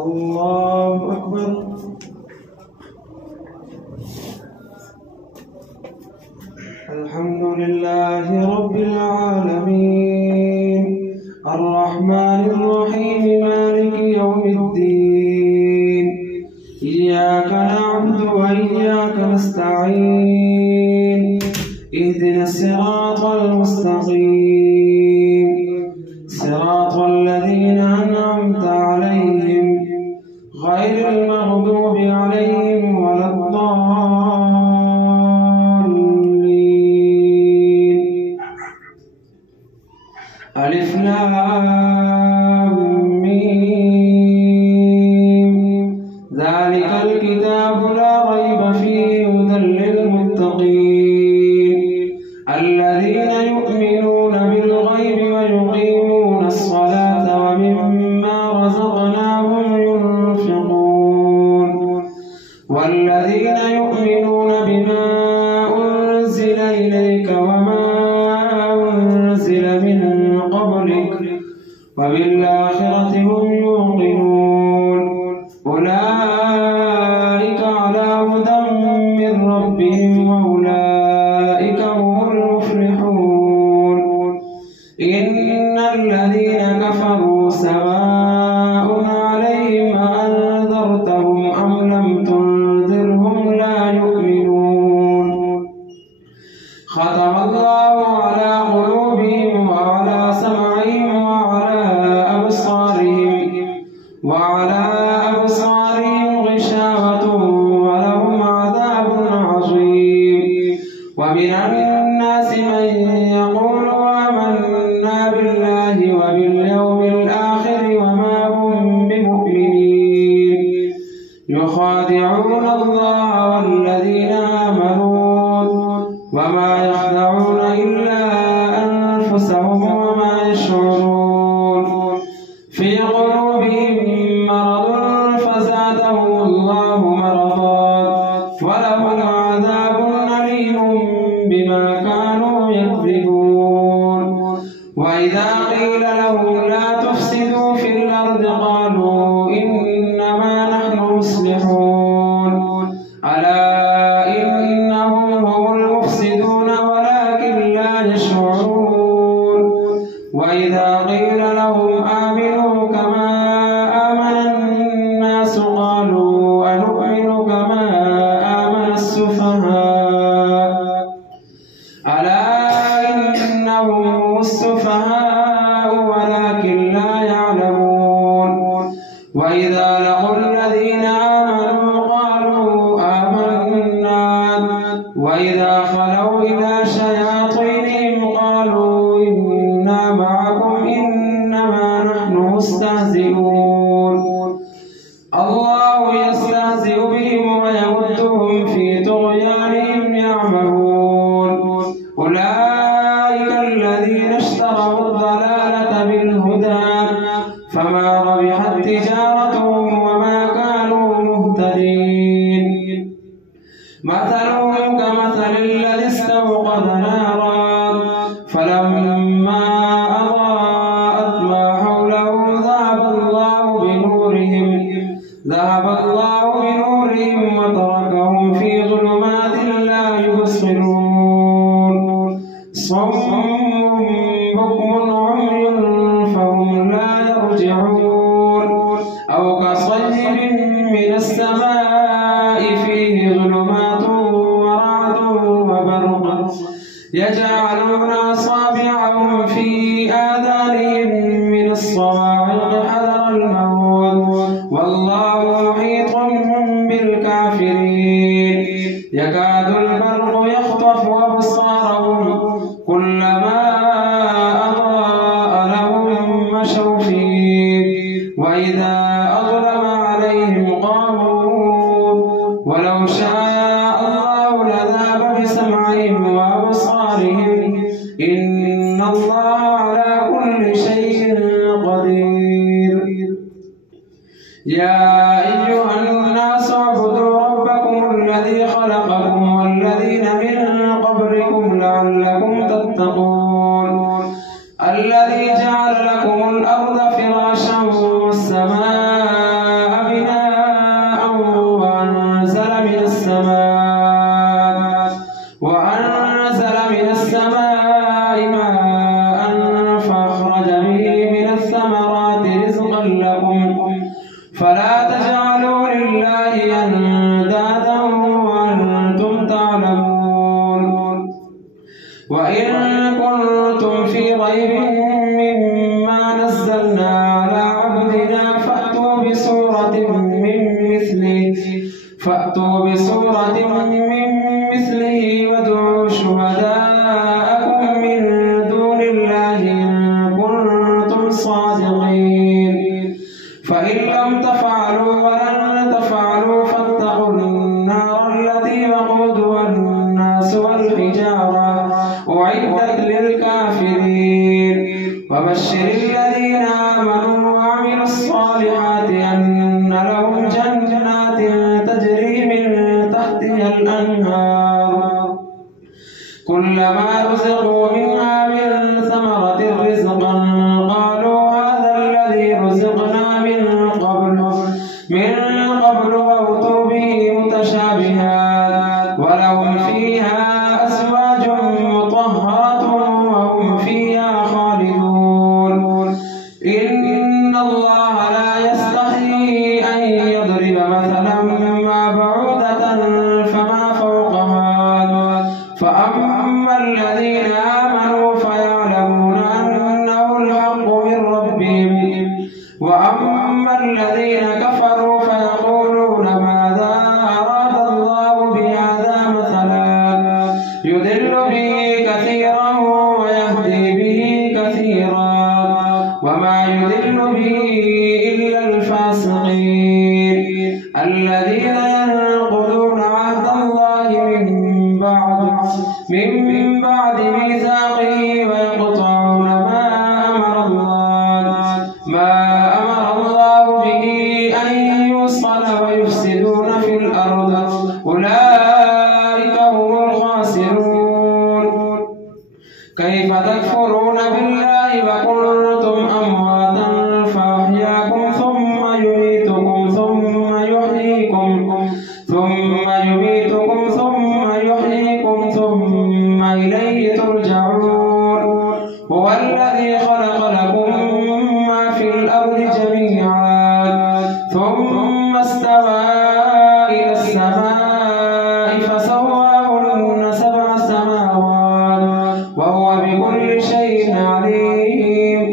الله أكبر. الحمد لله رب العالمين الرحمن الرحيم مالك يوم الدين إياك نعبد وإياك نستعين اهدنا الصراط المستقيم صراط الذين أنعمت عليهم غير المغضوب عليهم ولا الضالين. ألف لام ميم ذلك الكتاب لا ريب فيه هدى للمتقين الذين يؤمنون بالغيب ويقيمون الصلاة ومما رزقناهم ينفقون والذين يؤمنون بما أنزل إليك وما أنزل من قبلك وبالآخرة هم يوقنون أولئك على هدى من ربهم وأولئك هم المفلحون. إن الذين كفروا سواء عليهم أأنذرتهم أم لم تنذرهم لا يؤمنون. ختم الله على قلوبهم وعلى سمعهم وعلى أبصارهم غشاوة ولهم عذاب عظيم. ومن الناس من يقول آمنا بالله وباليوم الآخر وما هم بمؤمنين يخادعون الله والذين آمنوا وما يخدعون إلا أنفسهم وما يشعرون. في قلوبهم مرض فزادهم الله مرضا ولهم عذاب أليم بما كانوا يكذبون. وإذا قيل لهم لا تفسدوا في الأرض قالوا إنما نحن مصلحون ألا إنهم هم المفسدون ولكن لا يشعرون. وإذا قيل لهم آمنوا كما آمن الناس قالوا أنؤمن كما آمن السفهاء ألا إنهم هم السفهاء ولكن لا يعلمون. وإذا لقوا الذين آمنوا قالوا آمنا وإذا خلوا إلى شياطينهم قالوا إنا معكم إنما نحن مستهزئون. الله يستهزئ بهم ويمدهم في طغيانهم يعمهون. أولئك الذين اشتروا الضلالة بالهدى فما ربحت تجارتهم وما كانوا مهتدين. مثلهم كمثل الذي استوقد نارا فلما أضاءت ما حوله ذهب الله بنورهم وتركهم في ظلمات لا يبصرون. صم بكم عمي فهم لا يرجعون. أو كصيب من السماء فيه ظلمات ورعد وبرق يجعلون أصابعهم في آذانهم من الصواعق حذر الموت والله محيط بالكافرين. يكاد البرق يخطف أبصارهم كلما أضاء لهم مشوا فيه وإذا أظلم عليهم قاموا ولو شاء الله لذهب بسمعهم وأبصارهم إن الله على كل شيء قدير. يا أيها الناس اعبدوا ربكم الذي خلقكم والذين من قبلكم لعلكم تتقون. الذي جعل لكم الأرض فراشا والسماء فلا تجعلوا لله أندادا وأنتم تعلمون وإن كنتم في ريب مما نزلنا على عبدنا فأتوا بسورة من مثله وادعوا شهداءكم من دون الله إن كنتم صادقين فإن لم تفعلوا ولن تفعلوا فاتقوا النار التي وقودها الناس والحجارة أعدت للكافرين وبشر الذين آمنوا وعملوا الصالحات أن لهم جنات تجري من تحتها الأنهار كلما رزقوا منها من ثمرة رزقا قالوا هذا الذي رزقنا من قبل وأتوا به متشابها ولهم فيها أزواج مطهرة وهم فيها خالدون إن الله لا يستحيي أن يضرب مثلا ما بعوضة فما فوقها فأما الذين آمنوا فيعلمون أنه الحق من ربهم وأما الذين كفروا فيقولون ماذا أراد الله بهذا مثلا يضل به كثيرا ويهدي به كثيرا وما يضل به إلا الفاسقين الذين ينقضون عهد الله من بعد ميثاقه ويقطعون ما أمر الله به أن يوصل ويفسدون في الأرض أولئك هم الخاسرون كيف تكفرون بالله وكنتم أمواتا فأحياكم ثم يميتكم ثم إليه ترجعون هو الذي خلق لكم ما في الأرض جميعا ثم استوى إلى السماء فسواهن 7 سماوات وهو بكل شيء عليم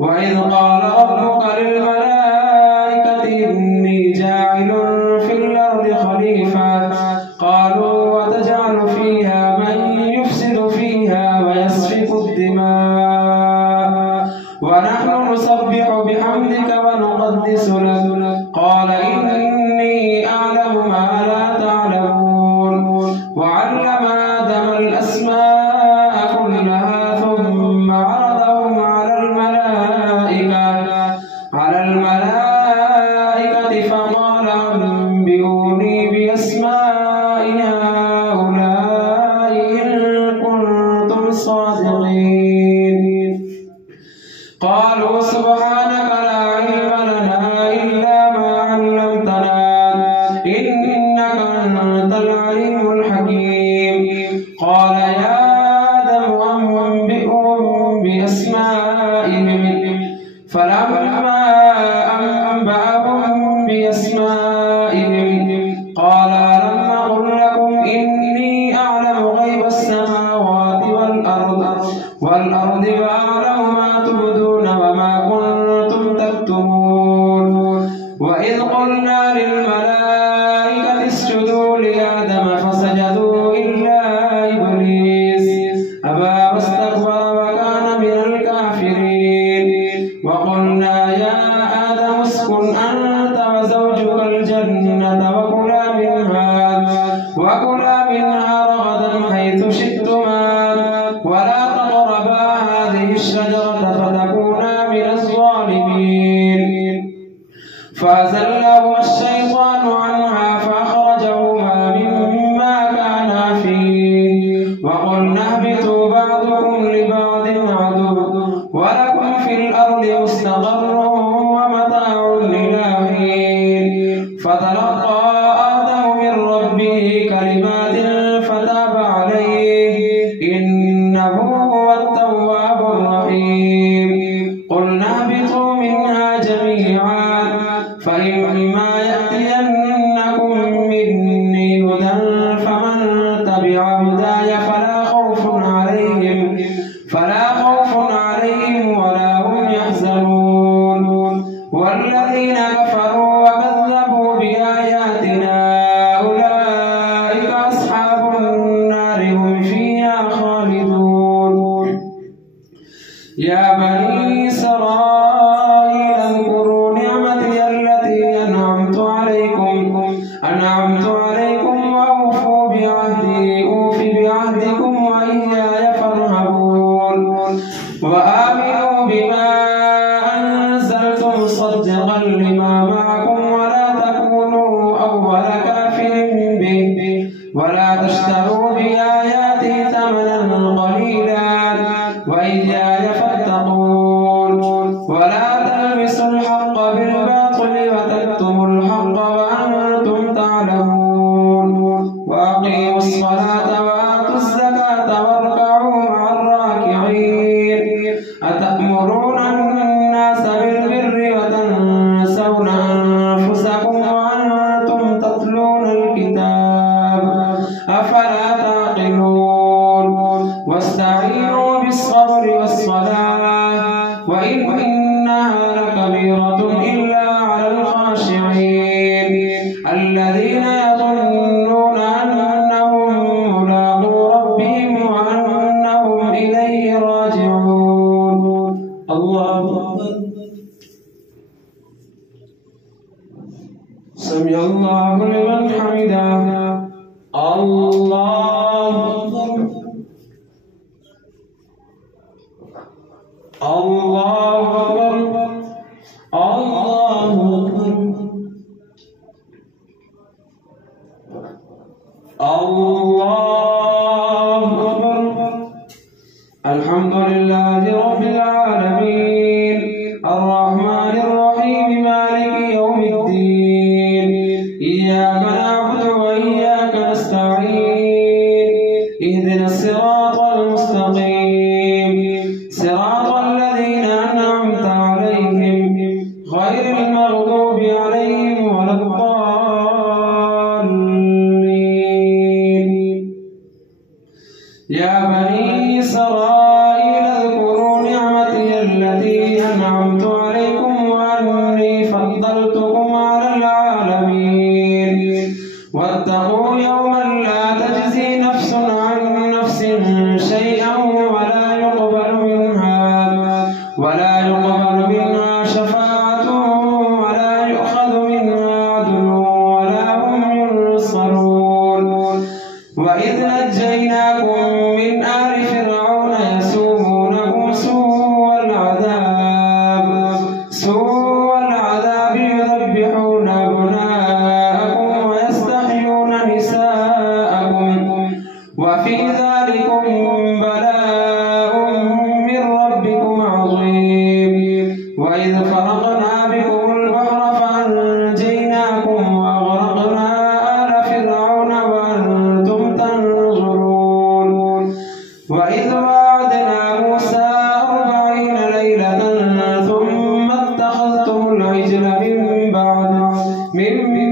وإذ قال ربك للملائكة إني جاعل في الأرض خليفة قالوا وتجعل فيها من يفسد فيها ويسفك الدماء ونحن نسبح بحمدك ونقدس لك قال إني أعلم ما لا تعلمون وعلم آدم الأسماء كلها ثم عرضهم على الملائكة فقال أنبئوني بأسماء هؤلاء إن كنتم صادقين قالوا سبحانك لا علم لنا إلا ما علمتنا إنك أنت العليم الحكيم قال يا آدم أنبئهم بأسمائهم فلما أنبأهم بأسمائهم قال ألم أقل لكم إني أعلم غيب السماوات والأرض وأعلم ما تبدون وما كنتم تكتمون وإذ قلنا للملائكة اسجدوا لآدم فسجدوا إلا إبليس أبى واستكبر وكان من الكافرين وقلنا يا آدم اسكن أنت وزوجك الجنة وكلا منها رغدا حيث شئتما ولا تقربا هذه الشجرة فتكونا من الظالمين فأزلهما الشيطان عنها فأخرجهما مما كانا فيه وقلنا اهبطوا بعضكم لبعض عدو ولكم في الأرض مستقر ومتاع إلى حين فتلقى آدم من ربه كلمات فتاب عليه إنه هو التواب الرحيم قلنا اهبطوا منها جميعا فإما يأتينكم مني هدى فمن تبع هداي فلا خوف عليهم ولا هم يحزنون والذين كفروا وكذبوا بآياتنا أولئك أصحاب النار هم فيها خالدون يا بني إسرائيل اذكروا نعمتي التي أنعمت عليكم وأوفوا بعهدي أوف بعهدكم وإياي فارهبون وآمنوا بما أنزلت مصدقا لما معكم ولا تكونوا أول كافر به ولا تشتروا بآياتي ثمنا قليلا وإياي فاتقون ولا تلبسوا الحق بالباطل وتكتموا الحق وأنتم تعلمون وأقيموا الصلاة وآتوا الزكاة واركعوا مع الراكعين أتأمرون الناس بالبر وتنسون أنفسكم وأنتم تتلون الكتاب أفلا تعقلون واستعينوا بالصبر والصلاة وإنها لكبيرة إلا على الخاشعين الذين يظنون أنهم ملاقو ربهم وأنهم إليه راجعون الله أكبر سمع الله لمن حمده الله أكبر الله أكبر الله أكبر الله أكبر الحمد لله رب العالمين الرحمن الرحيم مالك يوم الدين إياك نعبد وإياك نستعين اهدنا الصراط المستقيم صراط الذين أنعمت عليهم غير المغضوب عليهم ولا الضالين يا بني إسرائيل اذكروا نعمتي التي أنعمت عليكم وأني فضلتكم على العالمين واتقوا يوما لا تجزي نفس عن نفس شيئا ولا يقبل منها شفاعة ولا يؤخذ منها عدل ولا هم ينصرون وإذ نجيناكم من آل فرعون يسومونكم سوء العذاب يذبحون أبناءكم ويستحيون نساءكم وفي ذلكم بلاء من ربكم عظيم وإذ فرقنا بكم البحر فأنجيناكم وأغرقنا آل فرعون وأنتم تنظرون وإذ وعدنا موسى 40 ليلة ثم اتخذتم العجل من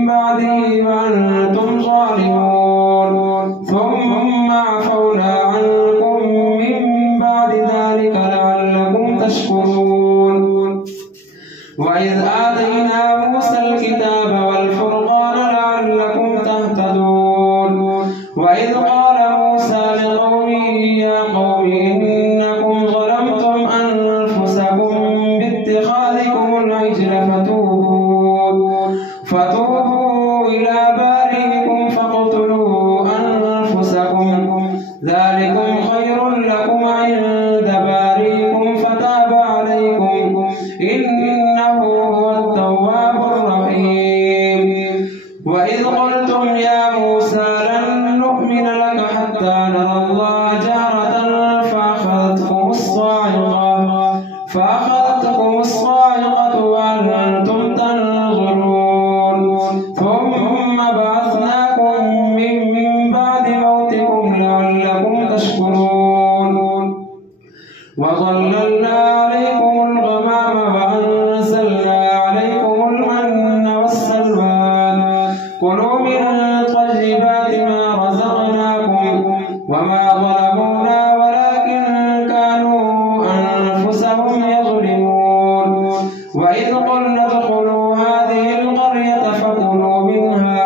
بعده وأنتم ظالمون ثم عفونا عنكم من بعد ذلك لعلكم تشكرون وإذ آتينا موسى الكتاب والفرقان لعلكم تهتدون وإذ قال موسى لقومه يا قوم إنكم ظلمتم أنفسكم باتخاذكم العجل فتوبوا إلى بارئكم فاقتلوا أنفسكم ذلكم خير لكم عند بارئكم فتاب عليكم إنه هو التواب الرحيم وإذ قلتم يا موسى لن نؤمن لك حتى نرى الله جهرة فأخذتكم الصاعقة وأنتم وإذ قلنا ادخلوا هذه القرية فكلوا منها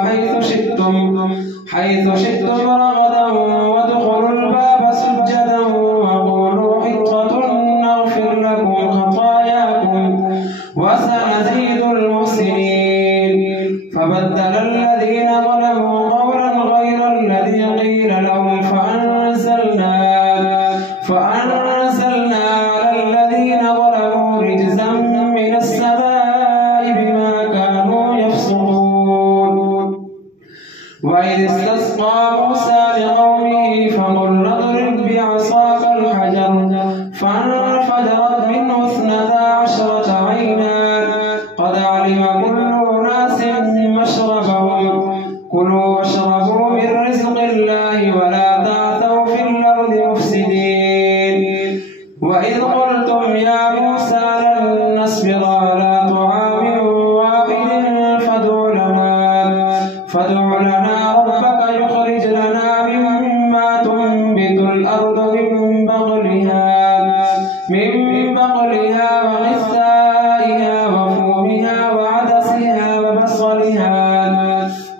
حيث شئتم رغدا وادخلوا الباب سجدا وقولوا حطة نغفر لكم خطاياكم وسنزيد المحسنين. فبدل الذين ظلموا قولا غير الذي قيل لهم فأنزلنا على الذين ظلموا رجزا من السماء بما كانوا يفسقون. وإذ استسقى موسى لقومه فقلنا اضرب بعصاك الحجر فانفجرت منه 12 عينا قد علم كل أناس مشربهم كلوا واشربوا من رزق الله ولا تعثوا في الأرض مفسدين. وإذ قلتم يا موسى لن نصبر على طعام واحد فادع لنا ربك يخرج لنا مما تنبت الأرض من بقلها وقثائها وفومها وعدسها وبصلها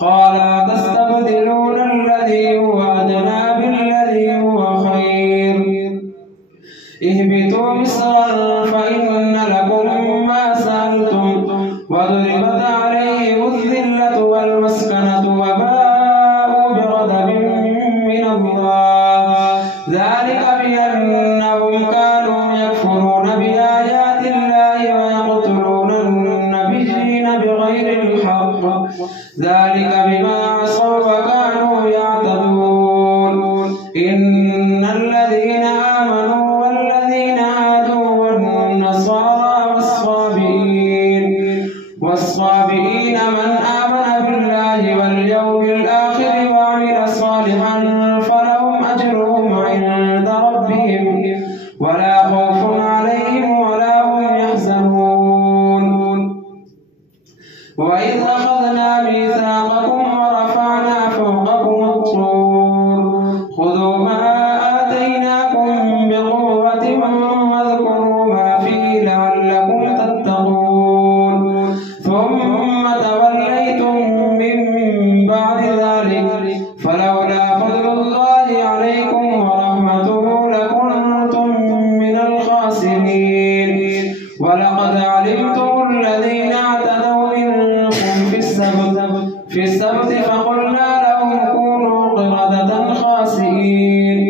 قال تستبدلون الذي هو أدنى بالذي هو خير اهبطوا مصرا فإن لكم ما سألتم وضربت عليهم الذلة والمسكنة وباءوا بغضب من الله ذلك بأنهم كانوا يكفرون بآيات الله ويقتلون النبيين بغير الحق ذلك بما عصوا وكانوا يعتدون. إن الذين آمنوا والذين هادوا والنصارى والصابئين من آمن بالله واليوم الآخر وعمل صالحا فلهم أجرهم عند ربهم ولا خوف عليهم ولا هم يحزنون. وإذ أخذنا ميثاقكم ورفعنا فوقكم الطور خذوا ما آتيناكم بقوة واذكروا ما فيه لعلكم تتقون ثم توليتم من بعد ذلك فلولا فضل الله عليكم ورحمته لكنتم من الخاسرين. ولقد علمتم الذين اعتدوا منكم في السبت فقلنا لهم كونوا قردة خاسئين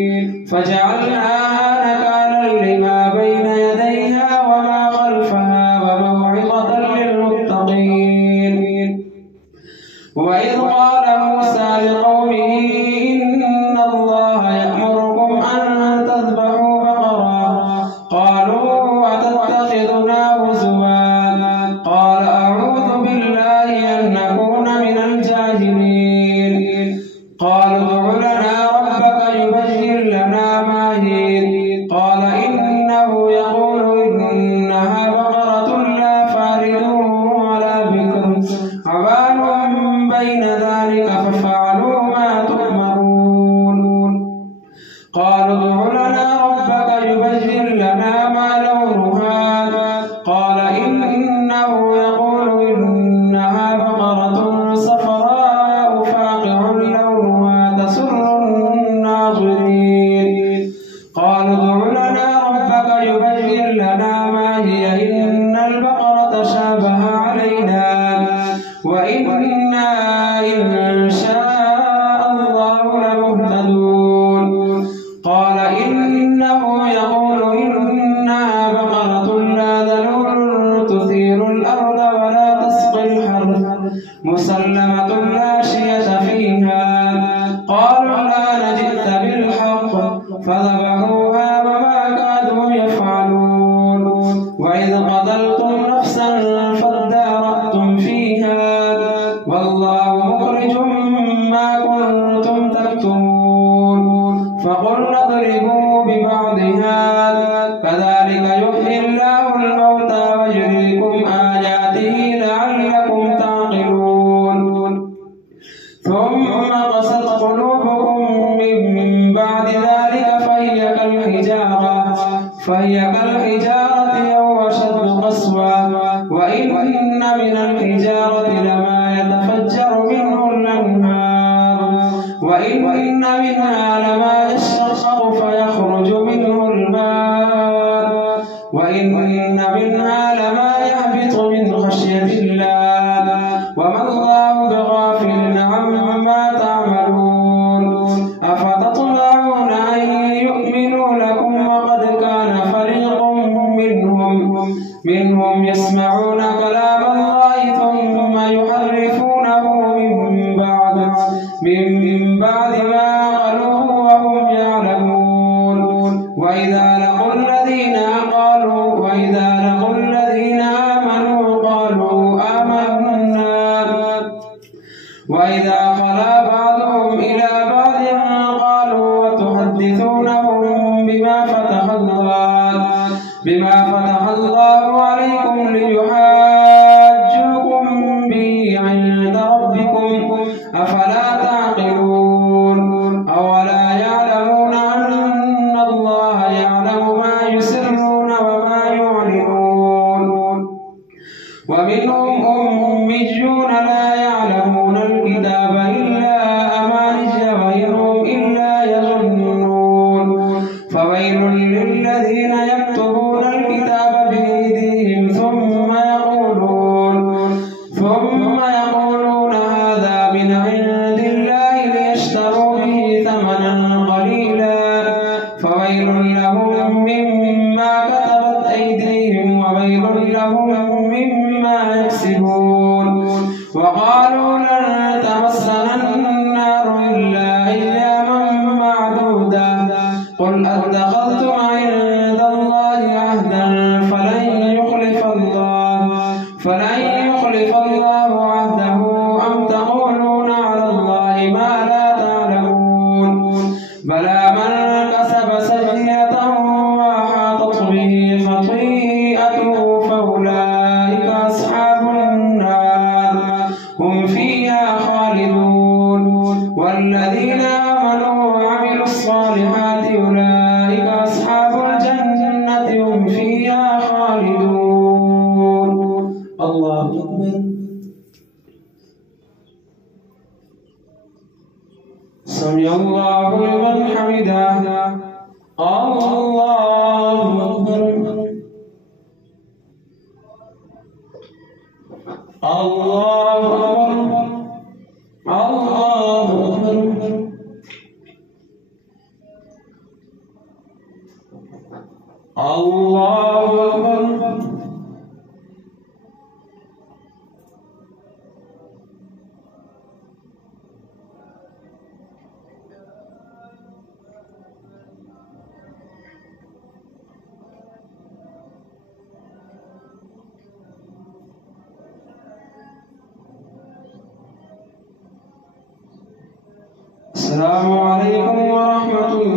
فجعلناها نكالا لما بين يديها وما خلفها وموعظة للمتقين. وإذ قال موسى لقومه إن الله يأمركم أن تذبحوا بقرة قالوا أتتخذنا هزوا قال أعوذ بالله أن نكون من الجاهلين. قالوا ادع لنا ربك يبين لنا ما هي قال إنه يقول إنها بقرة لا فارض ولا بكر عوان بين ذلك ففعلوا ما تؤمرون. قالوا ادع لنا ربك يبين لنا ما لونها قال إنه يقول إنها بقرة صفراء فاقع لونها تسر الناظرين. قالوا ادع لنا ربك يبين لنا ما هي إن البقرة شابه علينا وإنا إن شاء الله لمهتدون. قال إنه يقول إنها بقرة لا ذلول تثير الأرض ولا تسقي الحرث مسلمة لا شية فيها. قالوا الآن جئت بالحق فذبحوها وما كادوا يفعلون. وإذ قتلتم نفسا فادارأتم فيها والله مخرج ما كنتم تكتمون. فقلنا اضربوا ببعضها كذلك يحيي الله الموتى ويريكم آياته لعلكم تعقلون. ثم قست قلوبكم من بعد ذلك فهي كالحجارة أو أشد قسوة وإن من الحجارة لما يتفجر منه الأنهار وإن منها لما يشقق فيخرج منه الماء وإن منها لما يهبط من خشية الله وما الله بغافل عما تعملون أفتطمعون أن يؤمنوا لكم وقد كان فريق منهم يسمعون كلام الله ثم يحرفونه من بعد ما قالوه وهم يعلمون وإذا لقوا الذين آمنوا قالوا آمنا وإذا خلا بعضهم إلى بعض قالوا وتحدثونهم بما فتح الله عليكم ليحاجوكم به عند ربكم أفلا تعقلون أولا يعلمون أن الله يعلم ما يسرون وما يعلنون ومنهم أميون لا يعلمون الكتاب إلا أماني وإن هم إلا يظنون فويل للذين يكتبون الكتاب بأيديهم ثم يقولون هذا من عند الله ليشتروا به ثمنا قليلا فويل لهم مما كتبت أيديهم وويل لهم مما يكسبون وقالوا لن تمسنا النار إلا أياما معدودة قل أتخذتم عند الله عهدا فلن يخلف الله عهده أم تقولون على الله ما لا تعلمون بلى من كسب سيئة وأحاطت به خطيئته فأولئك أصحاب النار هم فيها خالدون والذين آمنوا وعملوا الصالحات أولئك أصحاب الجنة هم فيها خالدون. الله أكبر. سمع الله لمن حمده. الله أكبر. الله أكبر. الله أكبر. الله أكبر. السلام عليكم ورحمة الله